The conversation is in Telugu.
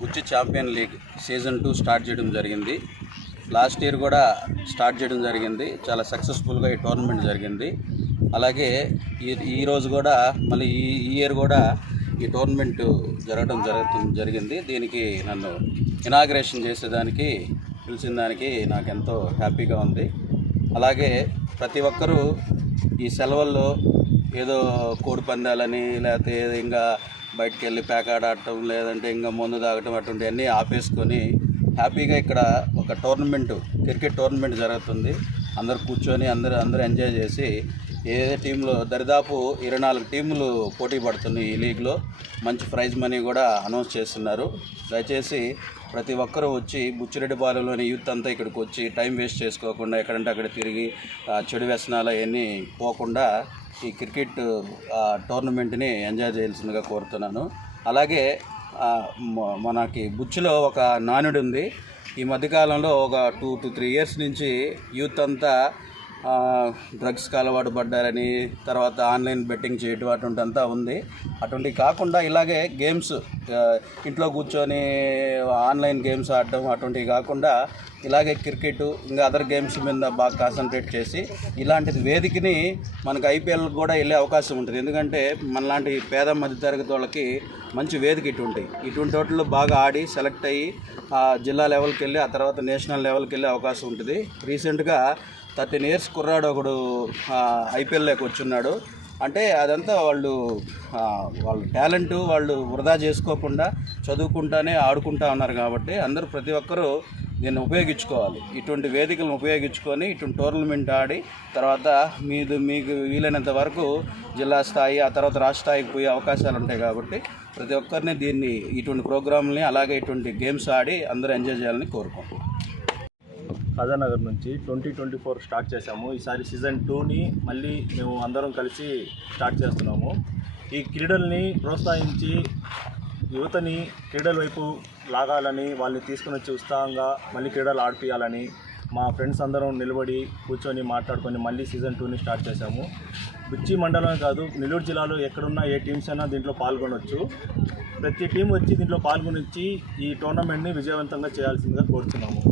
గుచ్చి champion league season two start చేయడం జరిగింది. లాస్ట్ ఇయర్ కూడా స్టార్ట్ చేయడం జరిగింది. చాలా సక్సెస్ఫుల్గా ఈ టోర్నమెంట్ జరిగింది. అలాగే ఈ ఈరోజు రోజు కూడా మళ్ళీ ఈ ఈ ఇయర్ కూడా ఈ టోర్నమెంట్ జరగడం జరగడం జరిగింది. దీనికి నన్ను ఇనాగ్రేషన్ చేసేదానికి పిలిచిన దానికి నాకు ఎంతో హ్యాపీగా ఉంది. అలాగే ప్రతి ఒక్కరూ ఈ సెలవుల్లో ఏదో కోడి పందాలని లేకపోతే ఇంకా బయటికి వెళ్ళి ప్యాకాడ్ ఆడటం లేదంటే ఇంకా మందు తాగటం అటువంటివన్నీ ఆపేసుకొని హ్యాపీగా ఇక్కడ ఒక టోర్నమెంట్ క్రికెట్ టోర్నమెంట్ జరుగుతుంది. అందరు కూర్చొని అందరూ అందరూ ఎంజాయ్ చేసి ఏదే టీంలో దరిదాపు ఇరవై నాలుగు టీములు పోటీ పడుతున్నాయి ఈ లీగ్లో. మంచి ప్రైజ్ మనీ కూడా అనౌన్స్ చేస్తున్నారు. దయచేసి ప్రతి ఒక్కరూ వచ్చి బుచ్చిరెడ్డిపాలెంలోని యూత్ అంతా ఇక్కడికి వచ్చి టైం వేస్ట్ చేసుకోకుండా ఎక్కడంటే అక్కడ తిరిగి చెడు వ్యసనాలు అవన్నీ పోకుండా ఈ క్రికెట్ ఆ, టోర్నమెంట్ని ఎంజాయ్ చేయాల్సిందిగా కోరుతున్నాను. అలాగే మనకి బుచ్చిలో ఒక నానుడు ఉంది. ఈ మధ్యకాలంలో ఒక టూ టు త్రీ ఇయర్స్ నుంచి యూత్ అంతా ఆ, డ్రగ్స్కి అలవాటు పడ్డారని తర్వాత ఆన్లైన్ బెట్టింగ్ చేయటం అటువంటి అంతా ఉంది. అటువంటి కాకుండా ఇలాగే గేమ్స్ ఇంట్లో కూర్చొని ఆన్లైన్ గేమ్స్ ఆడటం అటువంటివి కాకుండా ఇలాగే క్రికెట్ ఇంకా అదర్ గేమ్స్ మీద బాగా కాన్సన్ట్రేట్ చేసి ఇలాంటి వేదికని మనకు ఐపీఎల్ కూడా వెళ్ళే అవకాశం ఉంటుంది. ఎందుకంటే మనలాంటి పేద మధ్యతరగతి వాళ్ళకి మంచి వేదిక ఇటువంటి ఇటువంటి చోట్ల బాగా ఆడి సెలెక్ట్ అయ్యి జిల్లా లెవెల్కి వెళ్ళి ఆ తర్వాత నేషనల్ లెవెల్కి వెళ్ళే అవకాశం ఉంటుంది. రీసెంట్గా థర్టీన్ ఇయర్స్ కుర్రాడు ఒకడు ఐపీఎల్లోకి వచ్చున్నాడు. అంటే అదంతా వాళ్ళు వాళ్ళ టాలెంట్ వాళ్ళు వృధా చేసుకోకుండా చదువుకుంటానే ఆడుకుంటా ఉన్నారు కాబట్టి అందరూ ప్రతి ఒక్కరూ దీన్ని ఉపయోగించుకోవాలి. ఇటువంటి వేదికలను ఉపయోగించుకొని ఇటువంటి టోర్నమెంట్ ఆడి తర్వాత మీది మీకు వీలైనంత వరకు జిల్లా స్థాయి ఆ తర్వాత రాష్ట్ర స్థాయికి పోయే అవకాశాలు ఉంటాయి కాబట్టి ప్రతి ఒక్కరిని దీన్ని ఇటువంటి ప్రోగ్రాంని అలాగే ఇటువంటి గేమ్స్ ఆడి అందరూ ఎంజాయ్ చేయాలని కోరుకుంటున్నాం. ఖజానగర్ నుంచి ట్వంటీ ట్వంటీ ఫోర్ స్టార్ట్ చేశాము. ఈసారి సీజన్ టూని మళ్ళీ మేము అందరం కలిసి స్టార్ట్ చేస్తున్నాము. ఈ క్రీడల్ని ప్రోత్సహించి యువతని క్రీడల వైపు లాగాలని వాళ్ళని తీసుకుని వచ్చి ఉత్సాహంగా మళ్ళీ క్రీడలు ఆడిపియాలని మా ఫ్రెండ్స్ అందరం నిలబడి కూర్చొని మాట్లాడుకొని మళ్ళీ సీజన్ టూని స్టార్ట్ చేశాము. బుచ్చి మండలమే కాదు నెల్లూరు జిల్లాలో ఎక్కడున్న ఏ టీమ్స్ అయినా దీంట్లో పాల్గొనవచ్చు ప్రతి టీం వచ్చి దీంట్లో పాల్గొనిచ్చి ఈ టోర్నమెంట్ని విజయవంతంగా చేయాల్సిందిగా కోరుతున్నాము